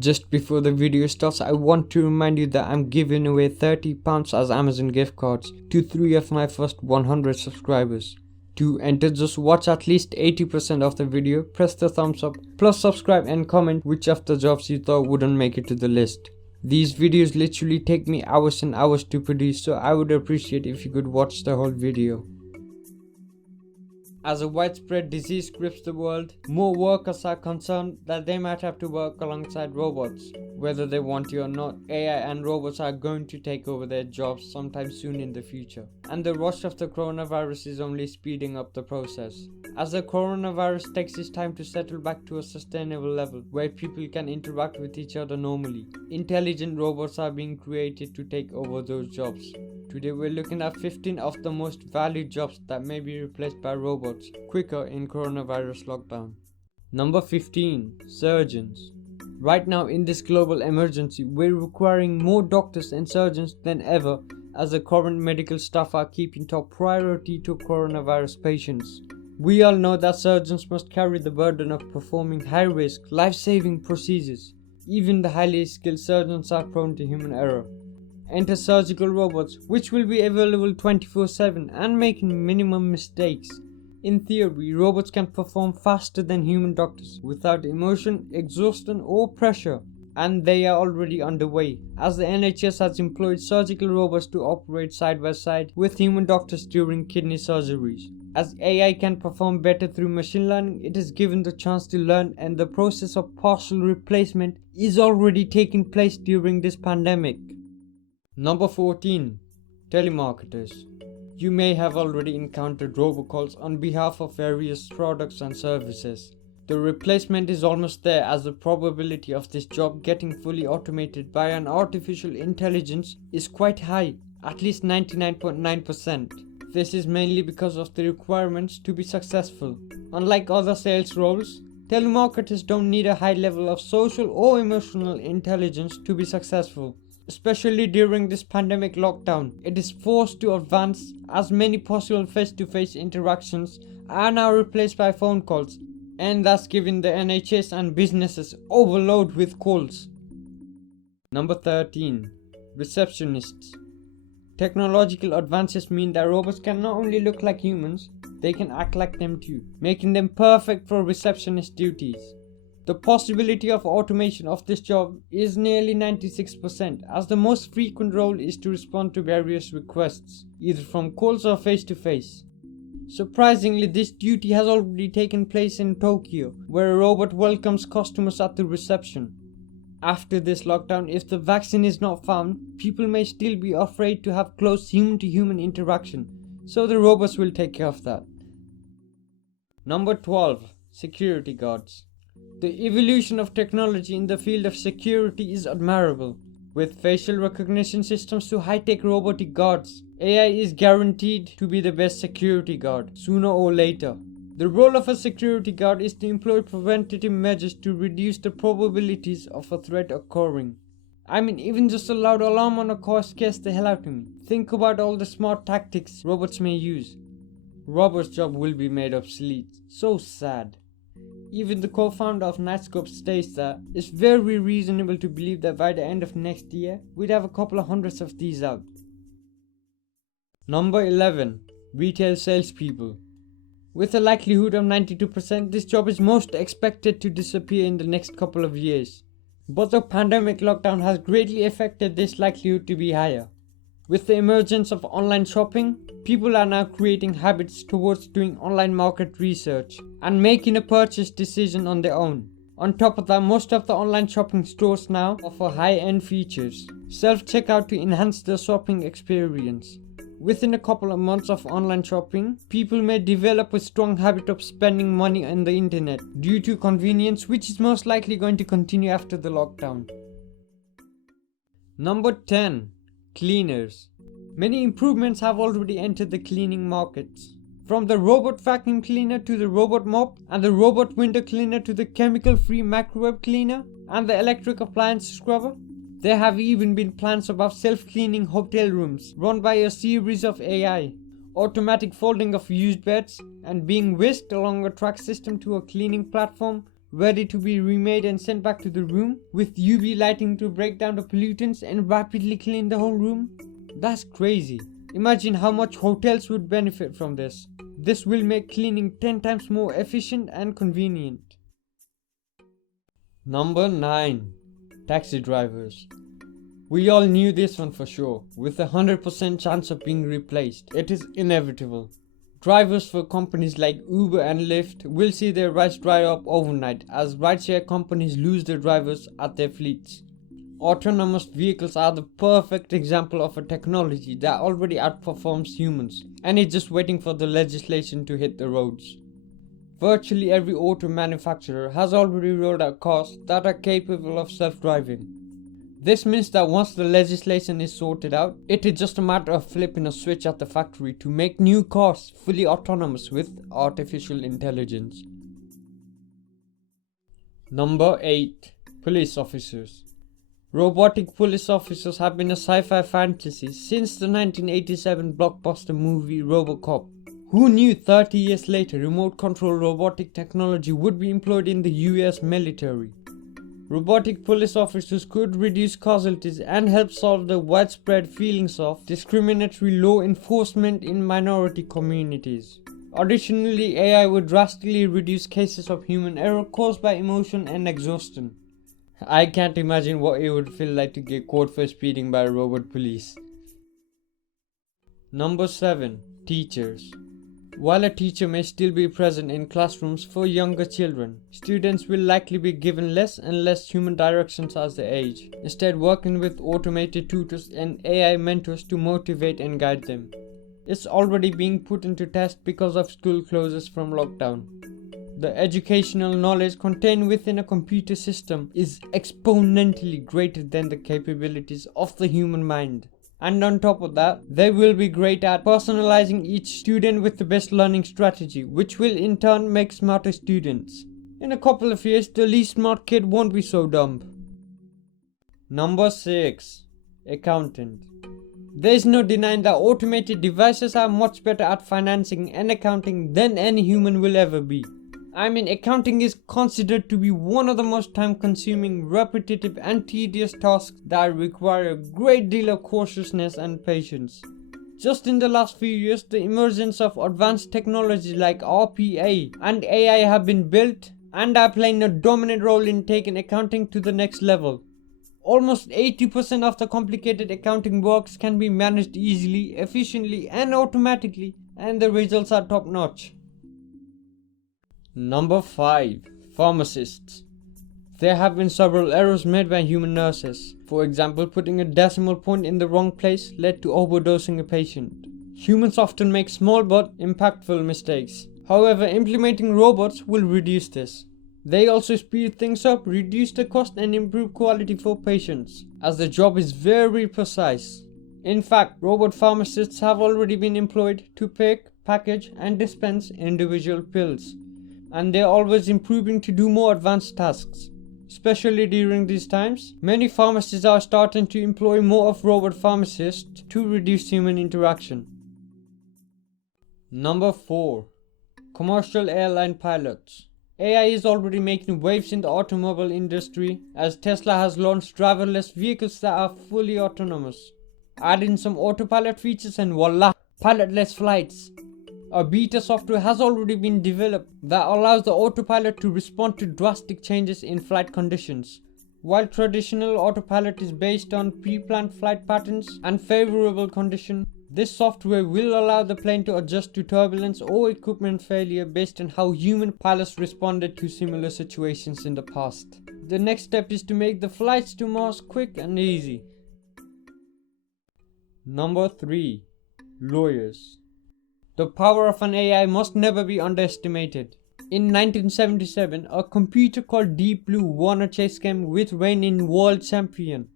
Just before the video starts, I want to remind you that I'm giving away £30 as Amazon gift cards to 3 of my first 100 subscribers. To enter, just watch at least 80% of the video, press the thumbs up, plus subscribe and comment which of the jobs you thought wouldn't make it to the list. These videos literally take me hours and hours to produce, so I would appreciate if you could watch the whole video. As a widespread disease grips the world, more workers are concerned that they might have to work alongside robots. Whether they want to or not, AI and robots are going to take over their jobs sometime soon in the future. And the rush of the coronavirus is only speeding up the process. As the coronavirus takes its time to settle back to a sustainable level where people can interact with each other normally, intelligent robots are being created to take over those jobs. Today we're looking at 15 of the most valued jobs that may be replaced by robots quicker in coronavirus lockdown. Number 15. Surgeons. Right now in this global emergency, we're requiring more doctors and surgeons than ever, as the current medical staff are keeping top priority to coronavirus patients. We all know that surgeons must carry the burden of performing high-risk, life-saving procedures. Even the highly skilled surgeons are prone to human error. Enter surgical robots, which will be available 24/7 and making minimum mistakes. In theory, robots can perform faster than human doctors without emotion, exhaustion or pressure. And they are already underway, as the NHS has employed surgical robots to operate side by side with human doctors during kidney surgeries. As AI can perform better through machine learning, it is given the chance to learn, and the process of partial replacement is already taking place during this pandemic. Number 14. Telemarketers. You may have already encountered robocalls on behalf of various products and services. The replacement is almost there, as the probability of this job getting fully automated by an artificial intelligence is quite high, at least 99.9%. This is mainly because of the requirements to be successful. Unlike other sales roles, telemarketers don't need a high level of social or emotional intelligence to be successful. Especially during this pandemic lockdown, it is forced to advance, as many possible face-to-face interactions are now replaced by phone calls, and thus giving the NHS and businesses overload with calls. Number 13. Receptionists. Technological advances mean that robots can not only look like humans, they can act like them too, making them perfect for receptionist duties. The possibility of automation of this job is nearly 96%, as the most frequent role is to respond to various requests, either from calls or face-to-face. Surprisingly, this duty has already taken place in Tokyo, where a robot welcomes customers at the reception. After this lockdown, if the vaccine is not found, people may still be afraid to have close human-to-human interaction, so the robots will take care of that. Number 12. Security guards. The evolution of technology in the field of security is admirable. With facial recognition systems to high-tech robotic guards, AI is guaranteed to be the best security guard, sooner or later. The role of a security guard is to employ preventative measures to reduce the probabilities of a threat occurring. I mean, even just a loud alarm on a car scares the hell out of me. Think about all the smart tactics robots may use. Robots' job will be made obsolete. So sad. Even the co-founder of Nightscope states that it's very reasonable to believe that by the end of next year, we'd have a couple of hundreds of these out. Number 11. Retail salespeople. With a likelihood of 92%, this job is most expected to disappear in the next couple of years. But the pandemic lockdown has greatly affected this likelihood to be higher. With the emergence of online shopping, people are now creating habits towards doing online market research and making a purchase decision on their own. On top of that, most of the online shopping stores now offer high-end features, self-checkout to enhance the shopping experience. Within a couple of months of online shopping, people may develop a strong habit of spending money on the internet due to convenience, which is most likely going to continue after the lockdown. Number 10. Cleaners. Many improvements have already entered the cleaning markets. From the robot vacuum cleaner to the robot mop, and the robot window cleaner to the chemical-free microwave cleaner and the electric appliance scrubber. There have even been plans about self-cleaning hotel rooms run by a series of AI, automatic folding of used beds, and being whisked along a track system to a cleaning platform ready to be remade and sent back to the room, with UV lighting to break down the pollutants and rapidly clean the whole room? That's crazy. Imagine how much hotels would benefit from this. This will make cleaning 10 times more efficient and convenient. Number 9. Taxi drivers. We all knew this one for sure. With a 100% chance of being replaced, it is inevitable. Drivers for companies like Uber and Lyft will see their rides dry up overnight as rideshare companies lose their drivers at their fleets. Autonomous vehicles are the perfect example of a technology that already outperforms humans and is just waiting for the legislation to hit the roads. Virtually every auto manufacturer has already rolled out cars that are capable of self-driving. This means that once the legislation is sorted out, it is just a matter of flipping a switch at the factory to make new cars fully autonomous with artificial intelligence. Number 8. Police officers. Robotic police officers have been a sci-fi fantasy since the 1987 blockbuster movie RoboCop. Who knew 30 years later remote control robotic technology would be employed in the US military? Robotic police officers could reduce casualties and help solve the widespread feelings of discriminatory law enforcement in minority communities. Additionally, AI would drastically reduce cases of human error caused by emotion and exhaustion. I can't imagine what it would feel like to get caught for speeding by a robot police. Number 7. Teachers. While a teacher may still be present in classrooms for younger children, students will likely be given less and less human directions as they age, instead working with automated tutors and AI mentors to motivate and guide them. It's already being put into test because of school closures from lockdown. The educational knowledge contained within a computer system is exponentially greater than the capabilities of the human mind. And on top of that, they will be great at personalizing each student with the best learning strategy, which will in turn make smarter students. In a couple of years, the least smart kid won't be so dumb. Number 6. Accountant. There is no denying that automated devices are much better at financing and accounting than any human will ever be. Accounting is considered to be one of the most time-consuming, repetitive and tedious tasks that require a great deal of cautiousness and patience. Just in the last few years, the emergence of advanced technologies like RPA and AI have been built and are playing a dominant role in taking accounting to the next level. Almost 80% of the complicated accounting works can be managed easily, efficiently and automatically, and the results are top-notch. Number 5. Pharmacists. There have been several errors made by human nurses. For example, putting a decimal point in the wrong place led to overdosing a patient. Humans often make small but impactful mistakes. However, implementing robots will reduce this. They also speed things up, reduce the cost and improve quality for patients, as the job is very precise. In fact, robot pharmacists have already been employed to pick, package and dispense individual pills. And they are always improving to do more advanced tasks. Especially during these times, many pharmacies are starting to employ more of robot pharmacists to reduce human interaction. Number 4. Commercial airline pilots. AI is already making waves in the automobile industry, as Tesla has launched driverless vehicles that are fully autonomous. Add in some autopilot features and voila, pilotless flights. A beta software has already been developed that allows the autopilot to respond to drastic changes in flight conditions. While traditional autopilot is based on pre-planned flight patterns and favorable conditions, this software will allow the plane to adjust to turbulence or equipment failure based on how human pilots responded to similar situations in the past. The next step is to make the flights to Mars quick and easy. Number 3. Lawyers. The power of an AI must never be underestimated. In 1977, a computer called Deep Blue won a chess game with reigning world champion.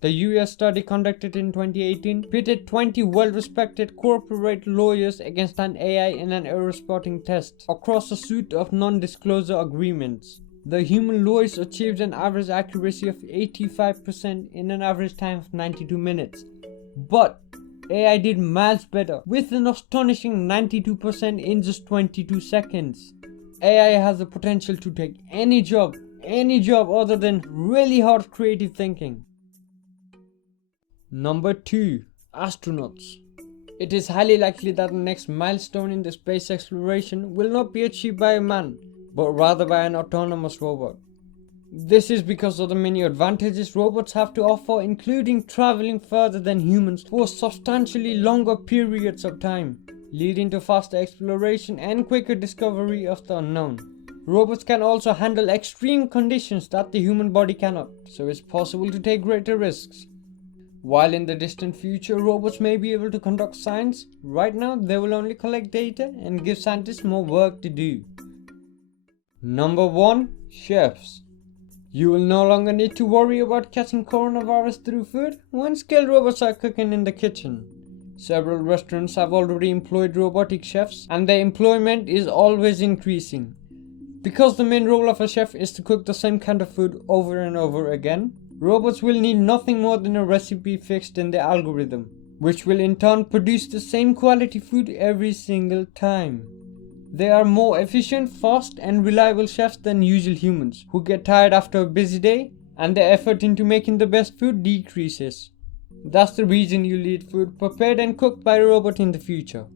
The US study conducted in 2018 pitted 20 well-respected corporate lawyers against an AI in an error spotting test across a suite of non-disclosure agreements. The human lawyers achieved an average accuracy of 85% in an average time of 92 minutes. But AI did miles better, with an astonishing 92% in just 22 seconds. AI has the potential to take any job other than really hard creative thinking. Number 2. Astronauts. It is highly likely that the next milestone in the space exploration will not be achieved by a man, but rather by an autonomous robot. This is because of the many advantages robots have to offer, including traveling further than humans for substantially longer periods of time, leading to faster exploration and quicker discovery of the unknown. Robots can also handle extreme conditions that the human body cannot, so it's possible to take greater risks. While in the distant future robots may be able to conduct science, right now they will only collect data and give scientists more work to do. Number 1. Chefs. You will no longer need to worry about catching coronavirus through food when skilled robots are cooking in the kitchen. Several restaurants have already employed robotic chefs, and their employment is always increasing. Because the main role of a chef is to cook the same kind of food over and over again, robots will need nothing more than a recipe fixed in the algorithm, which will in turn produce the same quality food every single time. They are more efficient, fast and reliable chefs than usual humans, who get tired after a busy day and their effort into making the best food decreases. That's the reason you'll eat food prepared and cooked by a robot in the future.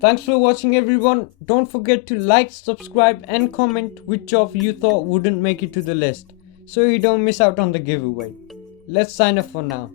Thanks for watching everyone. Don't forget to like, subscribe and comment which job you thought wouldn't make it to the list, so you don't miss out on the giveaway. Let's sign up for now.